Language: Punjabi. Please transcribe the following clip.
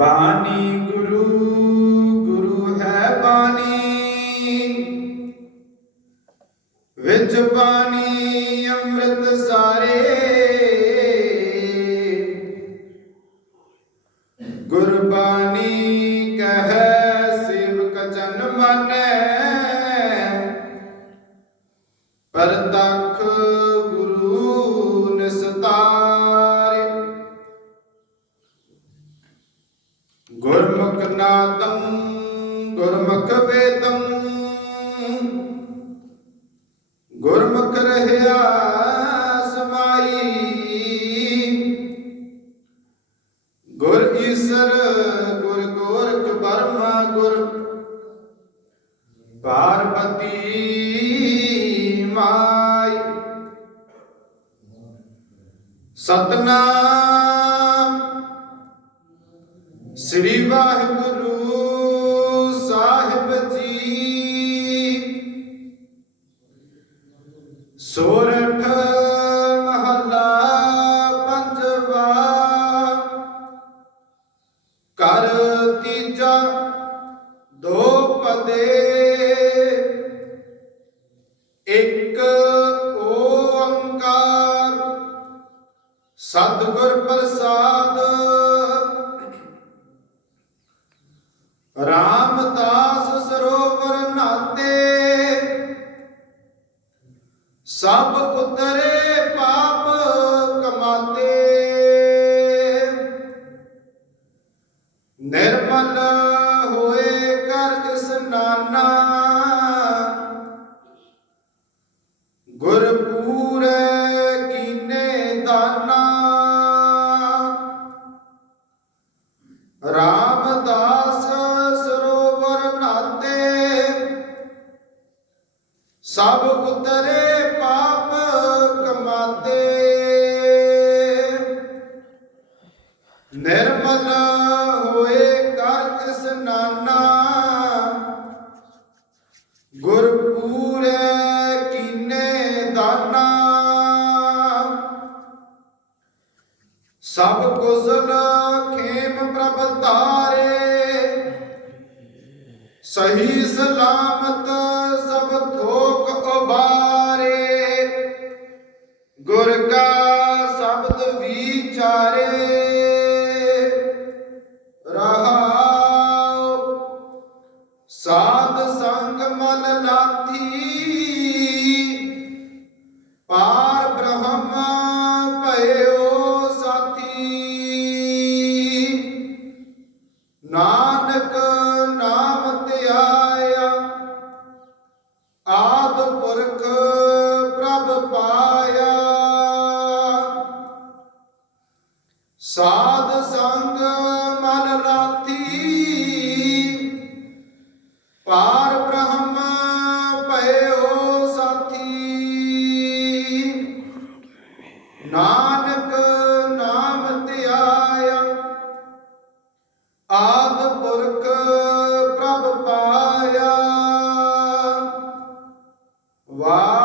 ਬਾਣੀ ਗੁਰੂ ਗੁਰਮੁਖ ਗੁਰਮੁਖ ਵੇਦੰ ਗੁਰਮੁਖ ਰਹਿਆ ਸਮਾਈ ਗੁਰ ਈਸਰ ਗੁਰ ਗੋਰਖ ਬਰਮਾ ਗੁਰ ਪਾਰਬਤੀ ਮਾਈ ਸਤਨਾਮ ਸ੍ਰੀ ਵਾਹਿਗੁਰੂ ਸਾਹਿਬ ਜੀ। ਸੋਰਠ ਮਹੱਲਾ ਪੰਜਵਾ। ਕਰ ਤੀਜਾ, ਦੋ ਪਦੇ। ਇੱਕ ਓੰਕਾਰ। ਸਤਿਗੁਰ ਪ੍ਰਸਾਦ ਸਭ ਉਤਰੇ ਪਾਪ ਕਮਾਤੇ। ਨਿਰਮਲ ਹੋਏ ਕਰ ਇਸਨਾਨਾ ਗੁਰ ਪੂਰੇ ਕੀਨੇ ਦਾਨਾ। ਰਾਮਦਾਸ ਸਰੋਵਰ ਨਾਤੇ। ਸਭ ਉਤਰੇ ਕਰ ਇਸਨਾਨਾ ਗੁਰ ਕੀਨੇ ਦਾਨਾ ਸਭ ਕੁਸਲ ਖੇਮ ਪ੍ਰਭ ਤਾਰੇ ਸਹੀ ਸਲਾਮਤ ਸਭ ਥੋਕ ਉਬਾਰੇ ਗੁਰ ਕਾ ਸ਼ਬਦ ਵਿਚਾਰੇ ਸਾਧ ਸੰਗ ਮਨ ਲਾਥੀ ਪਾਰ ਬ੍ਰਹਮ ਭਇਓ ਸਾਥੀ। ਨਾਨਕ ਨਾਮ ਧਿਆਇਆ। ਆਦ ਪੁਰਖ ਪ੍ਰਭ ਪਾਇਆ। ਸਾਧ ਸੰਗ ਪਾਰ ਬ੍ਰਹਮ ਭਇਓ ਸਾਥੀ। ਨਾਨਕ ਨਾਮ ਧਿਆਇਆ। ਆਦ ਪੁਰਖ ਪ੍ਰਭ ਪਾਇਆ। ਵਾ